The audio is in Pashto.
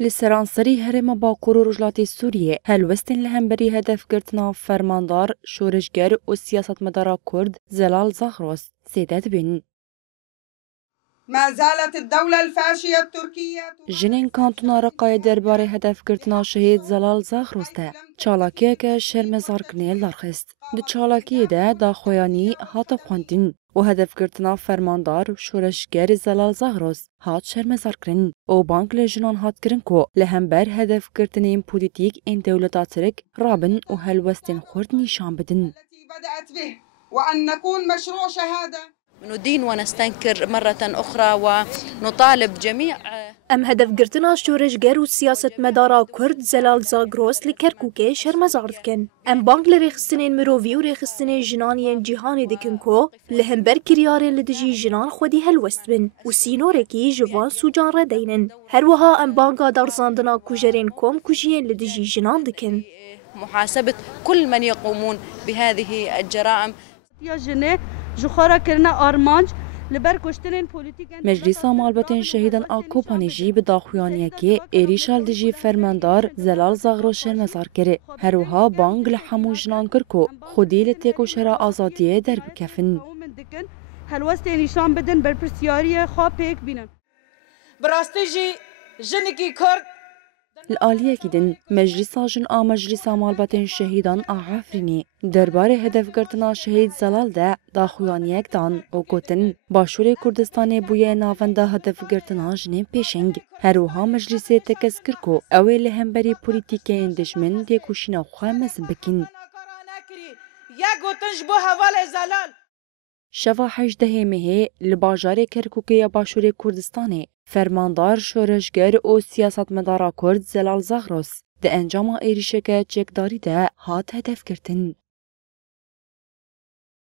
لسرانسری هرم باکور و رجلاتی سوریه هلوستن لهمبری هدف گرتنا فرماندار شورشگر و سیاستمدار کرد زلال زاغروس سیدت بین. ما زالت الدولة الفاشية التركية جنین کانتونا رقای درباره هدف گرتنا شهید زلال زاغروس ده چالاکیه که شرمزار کنه لارخست. ده چالاکیه ده دا خویانی هات خواندین و هدف گرتنا فرماندار شورشگر زلال زاغروس هات شرمزار کرن و بانک لجنان هات کرن کو لهمبر هدف گرتنین پولیتیک این دولتا ترک رابن و هلوستن خورد نشان بدن. التي بدأت به وأن نكون مشروع شهادة ندين ونستنكر مرة أخرى ونطالب جميع ام هدف گرتنا شورشگر و سیاست مدارا کرد زلال زاغروس لکرکوکه شرمزار دکن. ام بانک لرخستنین مرووی و رخستنین جنانین جیهانی دکن کو لهمبر کریارین لدجی جنان خودی هلوست بن و سینورکی جوان سوجان را دینن. هر وها ام بانکا دارزاندنا کجرین کوم کجین لدجی جنان دکن. محاسبة كل من يقومون بهذه الجرائم. يا جنة جخارة كرنا أرمانج لبركشتنين بوليتيك. مجلس مالبتین شهیدان آکوپانیجی به داخویانیه که ایریشال دجی فرماندار زلال زاغروس شرمزار کرده. هر وها بانگ لحمو جنان کرکو خودی لتیکو شرا آزادیه در بکفن. هلوستي نشان بدن برپرسیاری خواب پیک بینن. براستيجي جنكي كرد الآلیه کدین مجلس جن مجلس مالبتین شهیدان عفرینی درباره هدف گرتنا شهید زلال ده داخویانیک دان و گوتن باشور کردستان بوی ناونده هدف گرتنا جنین پیشنگ هروها مجلس تکسکر کو اویل همبری پولیتیکین دشمن دیکوشینا خواه مزن بکن. يا گوتنج بو حوال زلال شوا 18 مه لباجار کرکوکی باشور کردستان فرماندار شورشگر و سیاستمدار کرد زلال زاغروس ده انجام ایریشک چکداری ده هات هدف کرتن.